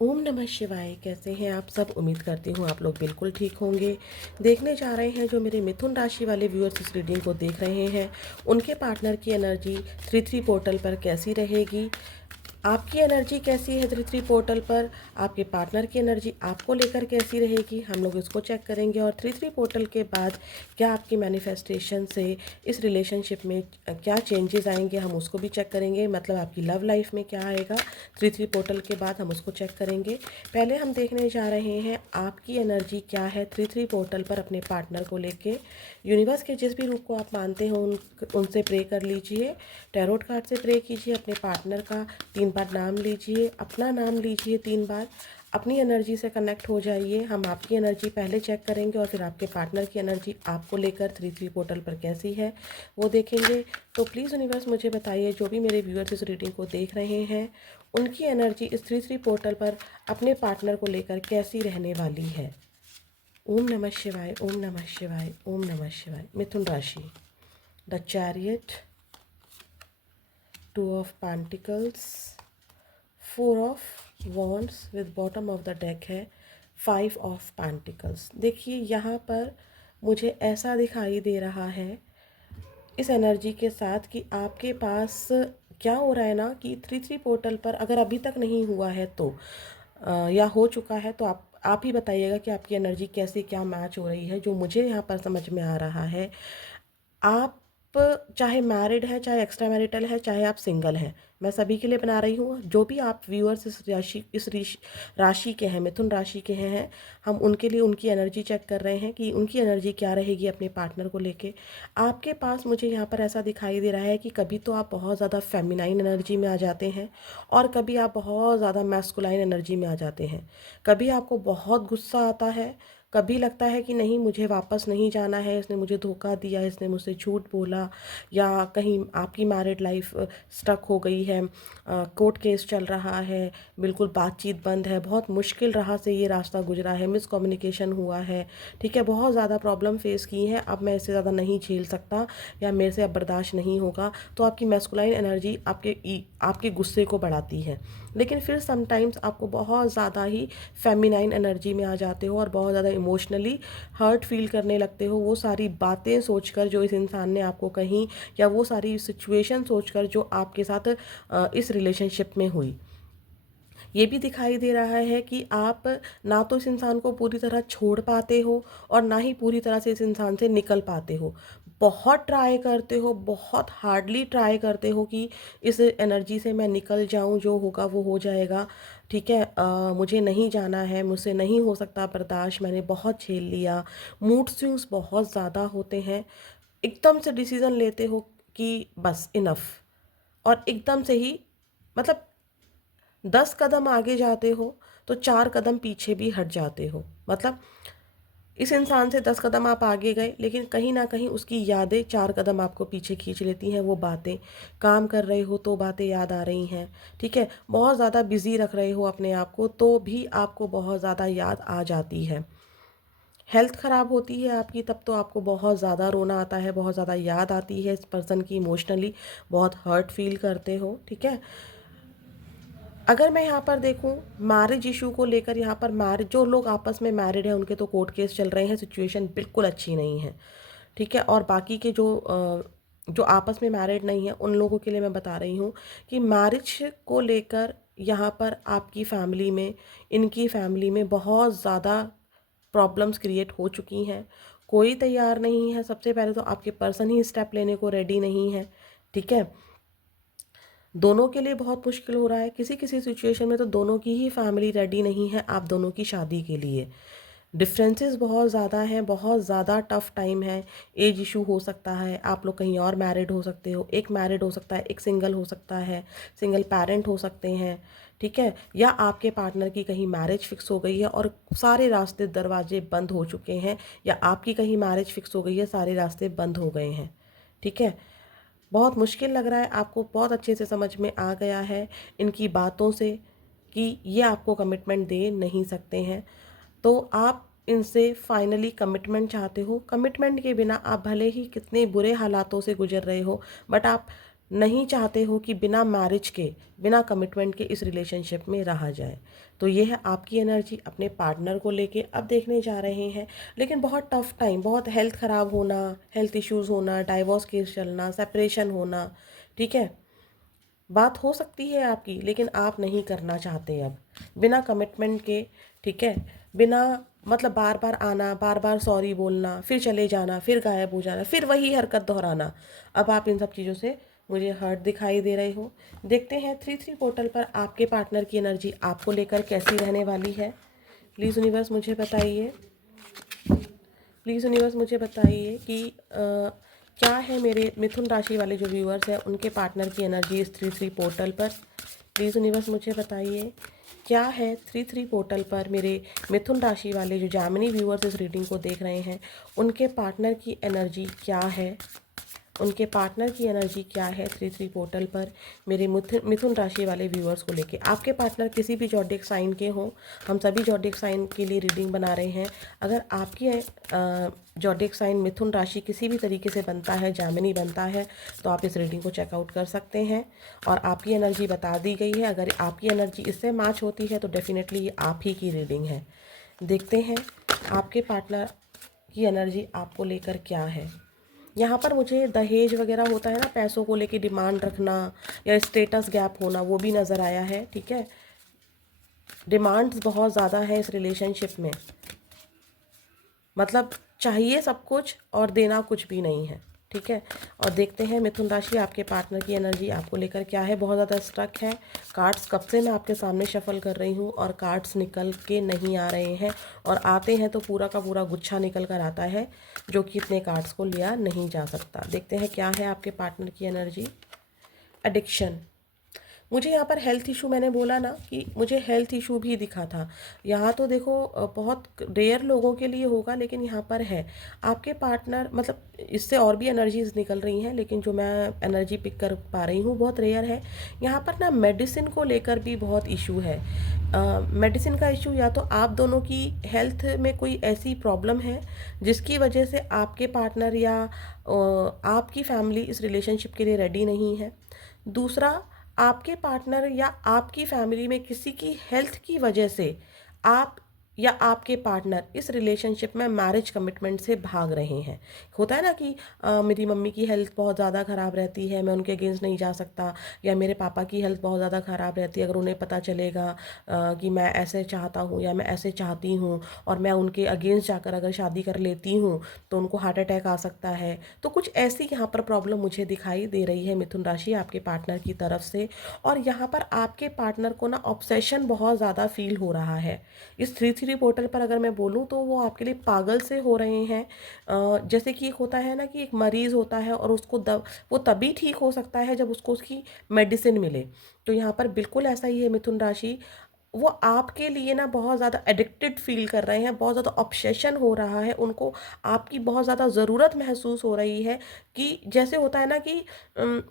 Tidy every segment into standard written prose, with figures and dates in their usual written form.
ओम नमः शिवाय। कैसे हैं आप सब? उम्मीद करती हूँ आप लोग बिल्कुल ठीक होंगे। देखने जा रहे हैं जो मेरे मिथुन राशि वाले व्यूअर्स इस रीडिंग को देख रहे हैं, उनके पार्टनर की एनर्जी 3-3 पोर्टल पर कैसी रहेगी। आपकी एनर्जी कैसी है 3-3 पोर्टल पर, आपके पार्टनर की एनर्जी आपको लेकर कैसी रहेगी, हम लोग इसको चेक करेंगे। और 3-3 पोर्टल के बाद क्या आपकी मैनिफेस्टेशन से इस रिलेशनशिप में क्या चेंजेस आएंगे, हम उसको भी चेक करेंगे। मतलब आपकी लव लाइफ में क्या आएगा 3-3 पोर्टल के बाद, हम उसको चेक करेंगे। पहले हम देखने जा रहे हैं आपकी एनर्जी क्या है 3-3 पोर्टल पर अपने पार्टनर को लेके। यूनिवर्स के जिस भी रूप को आप मानते हो उनसे प्रे कर लीजिए। टैरोट कार्ड से प्रे कीजिए। अपने पार्टनर का 3 बार नाम लीजिए, अपना नाम लीजिए 3 बार। अपनी एनर्जी से कनेक्ट हो जाइए। हम आपकी एनर्जी पहले चेक करेंगे और फिर आपके पार्टनर की एनर्जी आपको लेकर 3-3 पोर्टल पर कैसी है वो देखेंगे। तो प्लीज़ यूनिवर्स मुझे बताइए, जो भी मेरे व्यूअर्स इस रीडिंग को देख रहे हैं, उनकी एनर्जी इस 3-3 पोर्टल पर अपने पार्टनर को लेकर कैसी रहने वाली है। ओम नमः शिवाय, ओम नमः शिवाय, ओम नमः शिवाय। मिथुन राशि, the chariot, 2 of pentacles, 4 of wands with bottom of the deck है 5 ऑफ पेंटिकल्स। देखिए यहाँ पर मुझे ऐसा दिखाई दे रहा है इस एनर्जी के साथ कि आपके पास क्या हो रहा है ना कि 3-3 पोर्टल पर अगर अभी तक नहीं हुआ है तो या हो चुका है तो आप ही बताइएगा कि आपकी एनर्जी कैसे क्या मैच हो रही है। जो मुझे यहाँ पर समझ में आ रहा है, आप चाहे मैरिड है, चाहे एक्स्ट्रा मैरिटल है, चाहे आप सिंगल हैं, मैं सभी के लिए बना रही हूँ। जो भी आप व्यूअर्स इस राशि के हैं, मिथुन राशि के हैं, हम उनके लिए उनकी एनर्जी चेक कर रहे हैं कि उनकी एनर्जी क्या रहेगी अपने पार्टनर को लेके। आपके पास मुझे यहाँ पर ऐसा दिखाई दे रहा है कि कभी तो आप बहुत ज़्यादा फेमिनाइन एनर्जी में आ जाते हैं और कभी आप बहुत ज़्यादा मैस्कुलाइन एनर्जी में आ जाते हैं। कभी आपको बहुत गुस्सा आता है, कभी लगता है कि नहीं मुझे वापस नहीं जाना है, इसने मुझे धोखा दिया, इसने मुझसे झूठ बोला, या कहीं आपकी मैरिड लाइफ स्टक हो गई है, कोर्ट केस चल रहा है, बिल्कुल बातचीत बंद है, बहुत मुश्किल राह से ये रास्ता गुजरा है, मिसकम्युनिकेशन हुआ है, ठीक है, बहुत ज़्यादा प्रॉब्लम फेस की है, अब मैं इससे ज़्यादा नहीं झेल सकता या मेरे से अब बर्दाश्त नहीं होगा। तो आपकी मैस्कुलाइन एनर्जी आपके गुस्से को बढ़ाती है। लेकिन फिर समटाइम्स आपको बहुत ज़्यादा ही फेमिनाइन एनर्जी में आ जाते हो और बहुत ज़्यादा इमोशनली हर्ट फील करने लगते हो, वो सारी बातें सोचकर जो इस इंसान ने आपको कही, या वो सारी सिचुएशन सोचकर जो आपके साथ इस रिलेशनशिप में हुई। ये भी दिखाई दे रहा है कि आप ना तो इस इंसान को पूरी तरह छोड़ पाते हो और ना ही पूरी तरह से इस इंसान से निकल पाते हो। बहुत ट्राई करते हो, बहुत हार्डली ट्राई करते हो कि इस एनर्जी से मैं निकल जाऊं, जो होगा वो हो जाएगा, ठीक है, मुझे नहीं जाना है, मुझसे नहीं हो सकता बर्दाश्त, मैंने बहुत झेल लिया। मूड स्विंग्स बहुत ज़्यादा होते हैं, एकदम से डिसीज़न लेते हो कि बस इनफ, और एकदम से ही, मतलब 10 कदम आगे जाते हो तो 4 कदम पीछे भी हट जाते हो। मतलब इस इंसान से 10 कदम आप आगे गए, लेकिन कहीं ना कहीं उसकी यादें 4 कदम आपको पीछे खींच लेती हैं। वो बातें, काम कर रहे हो तो बातें याद आ रही हैं, ठीक है, बहुत ज़्यादा बिजी रख रहे हो अपने आप को तो भी आपको बहुत ज़्यादा याद आ जाती है। हेल्थ ख़राब होती है आपकी तब तो आपको बहुत ज़्यादा रोना आता है, बहुत ज़्यादा याद आती है इस पर्सन की, इमोशनली बहुत हर्ट फील करते हो, ठीक है। अगर मैं यहाँ पर देखूँ मैरिज इशू को लेकर, यहाँ पर मैरिज, जो लोग आपस में मैरिड हैं उनके तो कोर्ट केस चल रहे हैं, सिचुएशन बिल्कुल अच्छी नहीं है, ठीक है। और बाकी के जो आपस में मैरिड नहीं है उन लोगों के लिए मैं बता रही हूँ कि मैरिज को लेकर यहाँ पर आपकी फैमिली में, इनकी फैमिली में बहुत ज़्यादा प्रॉब्लम्स क्रिएट हो चुकी हैं। कोई तैयार नहीं है, सबसे पहले तो आपके पर्सन ही स्टेप लेने को रेडी नहीं है, ठीक है। दोनों के लिए बहुत मुश्किल हो रहा है, किसी किसी सिचुएशन में तो दोनों की ही फैमिली रेडी नहीं है आप दोनों की शादी के लिए। डिफरेंसेस बहुत ज़्यादा हैं, बहुत ज़्यादा टफ टाइम है। एज इशू हो सकता है, आप लोग कहीं और मैरिड हो सकते हो, एक मैरिड हो सकता है, एक सिंगल हो सकता है, सिंगल पेरेंट हो सकते हैं, ठीक है। या आपके पार्टनर की कहीं मैरिज फिक्स हो गई है और सारे रास्ते दरवाजे बंद हो चुके हैं, या आपकी कहीं मैरिज फिक्स हो गई है, सारे रास्ते बंद हो गए हैं, ठीक है। बहुत मुश्किल लग रहा है आपको, बहुत अच्छे से समझ में आ गया है इनकी बातों से कि ये आपको कमिटमेंट दे नहीं सकते हैं। तो आप इनसे फाइनली कमिटमेंट चाहते हो। कमिटमेंट के बिना आप भले ही कितने बुरे हालातों से गुजर रहे हो, बट आप नहीं चाहते हो कि बिना मैरिज के, बिना कमिटमेंट के इस रिलेशनशिप में रहा जाए। तो ये है आपकी एनर्जी अपने पार्टनर को लेके अब देखने जा रहे हैं। लेकिन बहुत टफ टाइम, बहुत हेल्थ ख़राब होना, हेल्थ इश्यूज़ होना, डाइवोर्स केस चलना, सेपरेशन होना, ठीक है, बात हो सकती है आपकी, लेकिन आप नहीं करना चाहते अब बिना कमिटमेंट के, ठीक है, बिना मतलब बार बार आना, बार बार सॉरी बोलना, फिर चले जाना, फिर गायब हो जाना, फिर वही हरकत दोहराना। अब आप इन सब चीज़ों से मुझे हर्ट दिखाई दे रहे हो। देखते हैं 3-3 पोर्टल पर आपके पार्टनर की एनर्जी आपको लेकर कैसी रहने वाली है। प्लीज़ यूनिवर्स मुझे बताइए, प्लीज़ यूनिवर्स मुझे बताइए कि क्या है मेरे मिथुन राशि वाले जो व्यूअर्स हैं उनके पार्टनर की एनर्जी इस 3-3 पोर्टल पर। प्लीज़ यूनिवर्स मुझे बताइए क्या है 3-3 पोर्टल पर मेरे मिथुन राशि वाले जो जामिनी व्यूअर्स इस रीडिंग को देख रहे हैं उनके पार्टनर की एनर्जी क्या है, उनके पार्टनर की एनर्जी क्या है 3-3 पोर्टल पर मेरे मिथुन मिथुन राशि वाले व्यूअर्स को लेके। आपके पार्टनर किसी भी जॉडिक साइन के हों, हम सभी जॉडिक साइन के लिए रीडिंग बना रहे हैं। अगर आपकी जॉडिक साइन मिथुन राशि किसी भी तरीके से बनता है, जामिनी बनता है, तो आप इस रीडिंग को चेकआउट कर सकते हैं। और आपकी एनर्जी बता दी गई है, अगर आपकी एनर्जी इससे मैच होती है तो डेफिनेटली ये आप ही की रीडिंग है। देखते हैं आपके पार्टनर की एनर्जी आपको लेकर क्या है। यहाँ पर मुझे दहेज वगैरह होता है ना, पैसों को लेके डिमांड रखना या स्टेटस गैप होना, वो भी नज़र आया है, ठीक है। डिमांड्स बहुत ज़्यादा है इस रिलेशनशिप में, मतलब चाहिए सब कुछ और देना कुछ भी नहीं है, ठीक है। और देखते हैं मिथुन राशि आपके पार्टनर की एनर्जी आपको लेकर क्या है। बहुत ज़्यादा स्ट्रक है कार्ड्स, कब से मैं आपके सामने शफल कर रही हूँ और कार्ड्स निकल के नहीं आ रहे हैं, और आते हैं तो पूरा का पूरा गुच्छा निकल कर आता है जो कि इतने कार्ड्स को लिया नहीं जा सकता। देखते हैं क्या है आपके पार्टनर की एनर्जी। एडिक्शन, मुझे यहाँ पर हेल्थ इशू, मैंने बोला ना कि मुझे हेल्थ इशू भी दिखा था। यहाँ तो देखो बहुत रेयर लोगों के लिए होगा, लेकिन यहाँ पर है आपके पार्टनर, मतलब इससे और भी एनर्जीज निकल रही हैं, लेकिन जो मैं एनर्जी पिक कर पा रही हूँ बहुत रेयर है। यहाँ पर ना मेडिसिन को लेकर भी बहुत इशू है। मेडिसिन का इशू, या तो आप दोनों की हेल्थ में कोई ऐसी प्रॉब्लम है जिसकी वजह से आपके पार्टनर या आपकी फैमिली इस रिलेशनशिप के लिए रेडी नहीं है। दूसरा, आपके पार्टनर या आपकी फैमिली में किसी की हेल्थ की वजह से आप या आपके पार्टनर इस रिलेशनशिप में मैरिज कमिटमेंट से भाग रहे हैं। होता है ना कि मेरी मम्मी की हेल्थ बहुत ज़्यादा ख़राब रहती है, मैं उनके अगेंस्ट नहीं जा सकता, या मेरे पापा की हेल्थ बहुत ज़्यादा ख़राब रहती है, अगर उन्हें पता चलेगा कि मैं ऐसे चाहता हूँ या मैं ऐसे चाहती हूँ और मैं उनके अगेंस्ट जाकर अगर शादी कर लेती हूँ तो उनको हार्ट अटैक आ सकता है। तो कुछ ऐसी यहाँ पर प्रॉब्लम मुझे दिखाई दे रही है मिथुन राशि आपके पार्टनर की तरफ से। और यहाँ पर आपके पार्टनर को ना ऑब्सेशन बहुत ज़्यादा फील हो रहा है। इस 3-3 पोर्टल पर अगर मैं बोलूँ तो वो आपके लिए पागल से हो रहे हैं। जैसे कि एक होता है ना कि एक मरीज़ होता है और उसको वो तभी ठीक हो सकता है जब उसको उसकी मेडिसिन मिले। तो यहाँ पर बिल्कुल ऐसा ही है मिथुन राशि, वो आपके लिए ना बहुत ज़्यादा एडिक्टेड फील कर रहे हैं, बहुत ज़्यादा ऑब्सेशन हो रहा है उनको, आपकी बहुत ज़्यादा ज़रूरत महसूस हो रही है। कि जैसे होता है ना कि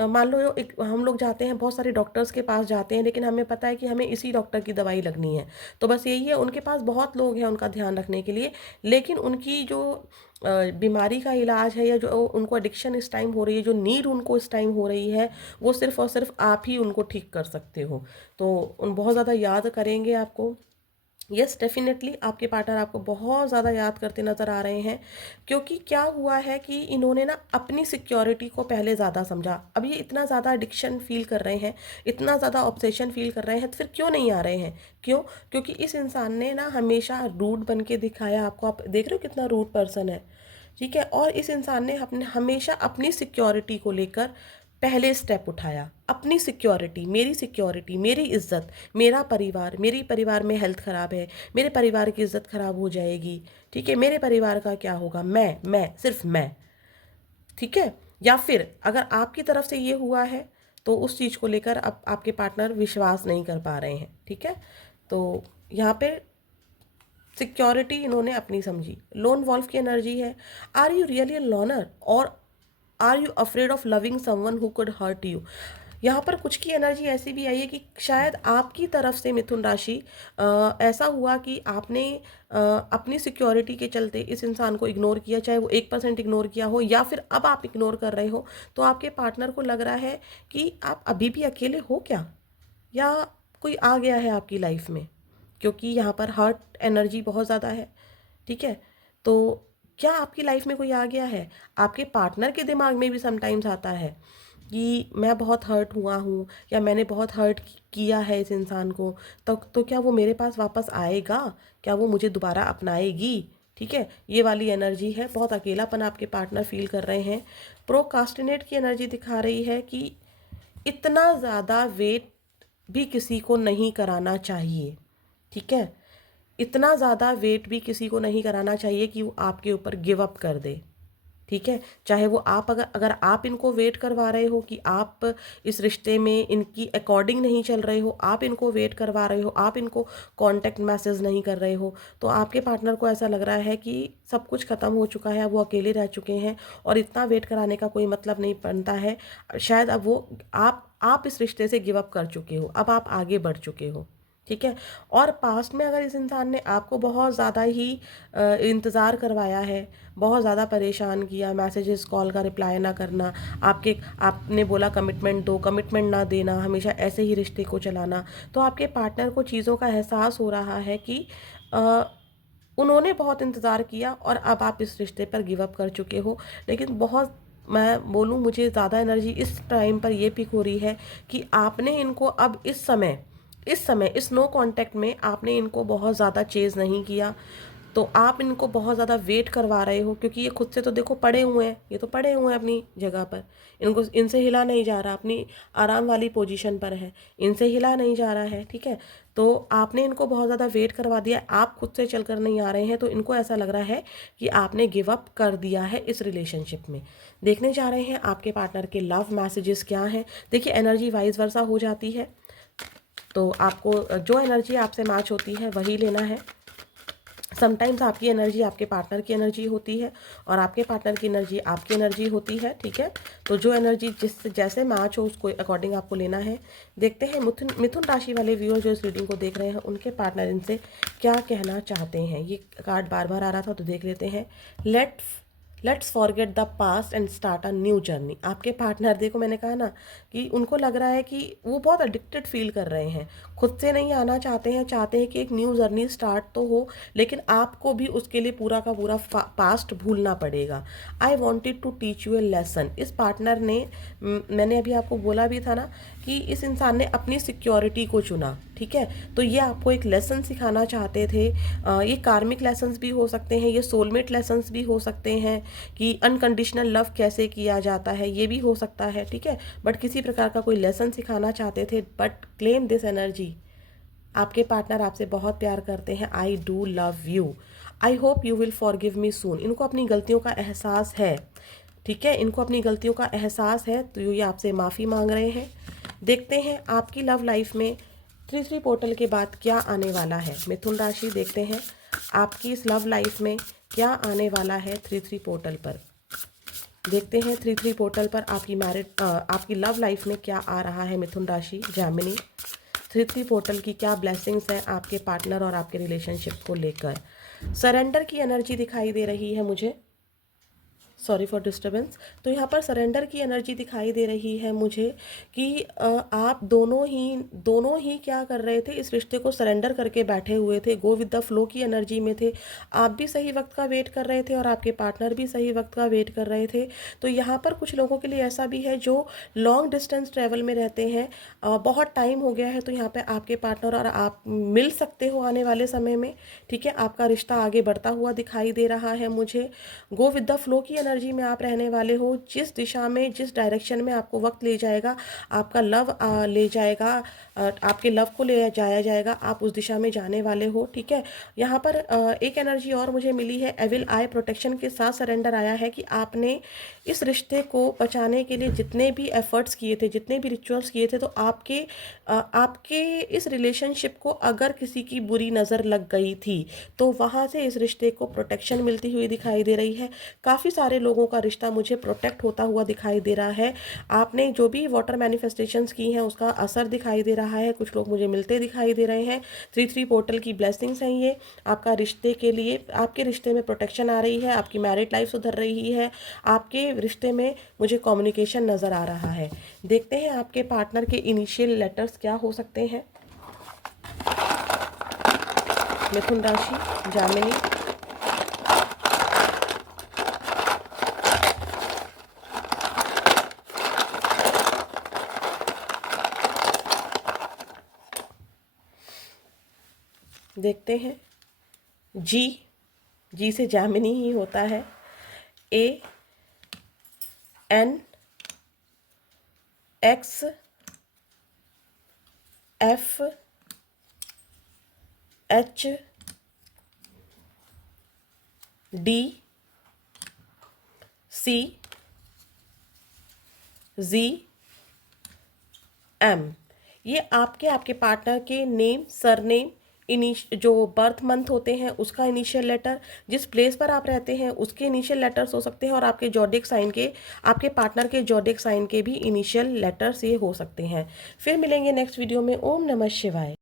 मान लो एक हम लोग जाते हैं, बहुत सारे डॉक्टर्स के पास जाते हैं, लेकिन हमें पता है कि हमें इसी डॉक्टर की दवाई लगनी है। तो बस यही है, उनके पास बहुत लोग हैं उनका ध्यान रखने के लिए, लेकिन उनकी जो बीमारी का इलाज है या जो उनको एडिक्शन इस टाइम हो रही है, जो नीड उनको इस टाइम हो रही है, वो सिर्फ़ और सिर्फ आप ही उनको ठीक कर सकते हो। तो उन बहुत ज़्यादा याद करेंगे आपको। यस, डेफिनेटली आपके पार्टनर आपको बहुत ज़्यादा याद करते नज़र आ रहे हैं, क्योंकि क्या हुआ है कि इन्होंने ना अपनी सिक्योरिटी को पहले ज़्यादा समझा। अब ये इतना ज़्यादा एडिक्शन फील कर रहे हैं, इतना ज़्यादा ऑब्सेशन फील कर रहे हैं, तो फिर क्यों नहीं आ रहे हैं? क्यों? क्योंकि इस इंसान ने ना हमेशा रूड बन के दिखाया आपको, आप देख रहे हो कितना रूड पर्सन है, ठीक है। और इस इंसान ने अपने हमेशा अपनी सिक्योरिटी को लेकर पहले स्टेप उठाया। अपनी सिक्योरिटी, मेरी इज्जत, मेरा परिवार, मेरी परिवार में हेल्थ ख़राब है, मेरे परिवार की इज्जत ख़राब हो जाएगी, ठीक है, मेरे परिवार का क्या होगा, मैं सिर्फ मैं, ठीक है। या फिर अगर आपकी तरफ से ये हुआ है तो उस चीज़ को लेकर अब आपके पार्टनर विश्वास नहीं कर पा रहे हैं, ठीक है। तो यहाँ पे सिक्योरिटी इन्होंने अपनी समझी। लोन वॉल्फ की एनर्जी है। Are you really a loner or are you afraid of loving someone who could hurt you? यहाँ पर कुछ की एनर्जी ऐसी भी आई है कि शायद आपकी तरफ से मिथुन राशि ऐसा हुआ कि आपने अपनी सिक्योरिटी के चलते इस इंसान को इग्नोर किया, चाहे वो 1% इग्नोर किया हो या फिर अब आप इग्नोर कर रहे हो, तो आपके पार्टनर को लग रहा है कि आप अभी भी अकेले हो क्या, या कोई आ गया है आपकी लाइफ में, क्योंकि यहाँ पर हर्ट एनर्जी बहुत ज़्यादा है। ठीक है, तो क्या आपकी लाइफ में कोई आ गया है? आपके पार्टनर के दिमाग में भी समटाइम्स आता है कि मैं बहुत हर्ट हुआ हूँ, या मैंने बहुत हर्ट किया है इस इंसान को, तो क्या वो मेरे पास वापस आएगा, क्या वो मुझे दोबारा अपनाएगी? ठीक है, ये वाली एनर्जी है। बहुत अकेलापन आपके पार्टनर फील कर रहे हैं। प्रोकास्टिनेट की एनर्जी दिखा रही है कि इतना ज़्यादा वेट भी किसी को नहीं कराना चाहिए। ठीक है, इतना ज़्यादा वेट भी किसी को नहीं कराना चाहिए कि वो आपके ऊपर गिव अप कर दे। ठीक है, चाहे वो आप अगर अगर आप इनको वेट करवा रहे हो कि आप इस रिश्ते में इनकी अकॉर्डिंग नहीं चल रहे हो, आप इनको वेट करवा रहे हो, आप इनको कांटेक्ट मैसेज नहीं कर रहे हो, तो आपके पार्टनर को ऐसा लग रहा है कि सब कुछ ख़त्म हो चुका है, वो अकेले रह चुके हैं और इतना वेट कराने का कोई मतलब नहीं बनता है। शायद अब वो आप इस रिश्ते से गिव अप कर चुके हो, अब आप आगे बढ़ चुके हो। ठीक है, और पास्ट में अगर इस इंसान ने आपको बहुत ज़्यादा ही इंतज़ार करवाया है, बहुत ज़्यादा परेशान किया, मैसेजेस कॉल का रिप्लाई ना करना, आपने बोला कमिटमेंट दो, कमिटमेंट ना देना, हमेशा ऐसे ही रिश्ते को चलाना, तो आपके पार्टनर को चीज़ों का एहसास हो रहा है कि अ, उन्होंने बहुत इंतज़ार किया और अब आप इस रिश्ते पर गिव अप कर चुके हो। लेकिन बहुत, मैं बोलूँ, मुझे ज़्यादा एनर्जी इस टाइम पर ये पिक हो रही है कि आपने इनको अब इस समय इस नो कांटेक्ट में आपने इनको बहुत ज़्यादा चेज़ नहीं किया, तो आप इनको बहुत ज़्यादा वेट करवा रहे हो, क्योंकि ये खुद से तो देखो पड़े हुए हैं, ये तो पड़े हुए हैं अपनी जगह पर, इनको इनसे हिला नहीं जा रहा, अपनी आराम वाली पोजीशन पर है, इनसे हिला नहीं जा रहा है। ठीक है, तो आपने इनको बहुत ज़्यादा वेट करवा दिया, आप खुद से चल कर नहीं आ रहे हैं, तो इनको ऐसा लग रहा है कि आपने गिव अप कर दिया है इस रिलेशनशिप में। देखने जा रहे हैं आपके पार्टनर के लव मैसेजेस क्या हैं। देखिए, एनर्जी वाइज वर्सा हो जाती है, तो आपको जो एनर्जी आपसे मैच होती है वही लेना है। समटाइम्स आपकी एनर्जी आपके पार्टनर की एनर्जी होती है और आपके पार्टनर की एनर्जी आपकी एनर्जी होती है। ठीक है, तो जो एनर्जी जिससे जैसे मैच हो उसको अकॉर्डिंग आपको लेना है। देखते हैं मिथुन मिथुन राशि वाले व्यूअर जो इस रीडिंग को देख रहे हैं उनके पार्टनर इनसे क्या कहना चाहते हैं। ये कार्ड बार बार आ रहा था तो देख लेते हैं। Let's forget the past and start a new journey. आपके पार्टनर, देखो मैंने कहा ना कि उनको लग रहा है कि वो बहुत एडिक्टेड फील कर रहे हैं, खुद से नहीं आना चाहते हैं, चाहते हैं कि एक न्यू जर्नी स्टार्ट तो हो, लेकिन आपको भी उसके लिए पूरा का पूरा पास्ट भूलना पड़ेगा। I wanted to teach you a lesson. इस पार्टनर ने, मैंने अभी आपको बोला भी था ना कि इस इंसान ने अपनी सिक्योरिटी को चुना। ठीक है, तो ये आपको एक लेसन सिखाना चाहते थे। ये कार्मिक लेसन्स भी हो सकते हैं, ये सोलमेट लेसन्स भी हो सकते हैं कि अनकंडीशनल लव कैसे किया जाता है, ये भी हो सकता है। ठीक है, बट किसी प्रकार का कोई लेसन सिखाना चाहते थे। बट क्लेम दिस एनर्जी, आपके पार्टनर आपसे बहुत प्यार करते हैं। I do love you, I hope you will forgive me soon. इनको अपनी गलतियों का एहसास है। ठीक है, इनको अपनी गलतियों का एहसास है, तो ये आपसे माफ़ी मांग रहे हैं। देखते हैं आपकी लव लाइफ में 3-3 पोर्टल के बाद क्या आने वाला है। मिथुन राशि, देखते हैं आपकी इस लव लाइफ में क्या आने वाला है 3-3 पोर्टल पर। देखते हैं 3-3 पोर्टल पर आपकी लव लाइफ में क्या आ रहा है। मिथुन राशि, जैमिनी, 3-3 पोर्टल की क्या ब्लेसिंग्स हैं आपके पार्टनर और आपके रिलेशनशिप को लेकर। सरेंडर की एनर्जी दिखाई दे रही है मुझे, सॉरी फॉर डिस्टर्बेंस। तो यहाँ पर सरेंडर की एनर्जी दिखाई दे रही है मुझे कि आप दोनों ही क्या कर रहे थे, इस रिश्ते को सरेंडर करके बैठे हुए थे, गो विद द फ्लो की एनर्जी में थे। आप भी सही वक्त का वेट कर रहे थे और आपके पार्टनर भी सही वक्त का वेट कर रहे थे। तो यहाँ पर कुछ लोगों के लिए ऐसा भी है जो लॉन्ग डिस्टेंस ट्रैवल में रहते हैं, बहुत टाइम हो गया है, तो यहाँ पे आपके पार्टनर और आप मिल सकते हो आने वाले समय में। ठीक है, आपका रिश्ता आगे बढ़ता हुआ दिखाई दे रहा है मुझे। गो विद द फ्लो की एनर्जी में आप रहने वाले हो। जिस दिशा में, जिस डायरेक्शन में आपको वक्त ले जाएगा, आपका लव ले जाएगा, आपके लव को ले जाया जाएगा, आप उस दिशा में जाने वाले हो। ठीक है, यहाँ पर एक एनर्जी और मुझे मिली है, एविल आई प्रोटेक्शन के साथ सरेंडर आया है कि आपने इस रिश्ते को बचाने के लिए जितने भी एफर्ट्स किए थे, जितने भी रिचुअल्स किए थे, तो आपके इस रिलेशनशिप को अगर किसी की बुरी नज़र लग गई थी तो वहाँ से इस रिश्ते को प्रोटेक्शन मिलती हुई दिखाई दे रही है। काफ़ी सारे सारे लोगों का रिश्ता मुझे प्रोटेक्ट होता हुआ दिखाई दे रहा है। आपने जो भी वाटर मैनिफेस्टेशंस की हैं उसका असर दिखाई दे रहा है। कुछ लोग मुझे मिलते दिखाई दे रहे हैं। 3-3 पोर्टल की ब्लेसिंग्स हैं ये आपका रिश्ते के लिए। आपके रिश्ते में प्रोटेक्शन आ रही है, आपकी मैरिड लाइफ सुधर रही है, आपके रिश्ते में मुझे कम्युनिकेशन नज़र आ रहा है। देखते हैं आपके पार्टनर के इनिशियल लेटर्स क्या हो सकते हैं। मिथुन राशि, जामिनी, देखते हैं। जी से जामिनी ही होता है। A N X F H D C Z M, ये आपके पार्टनर के नेम, सरनेम, जो बर्थ मंथ होते हैं उसका इनिशियल लेटर, जिस प्लेस पर आप रहते हैं उसके इनिशियल लेटर्स हो सकते हैं, और आपके जॉडिक साइन के, आपके पार्टनर के जॉडिक साइन के भी इनिशियल लेटर्स ये हो सकते हैं। फिर मिलेंगे नेक्स्ट वीडियो में। ओम नमः शिवाय।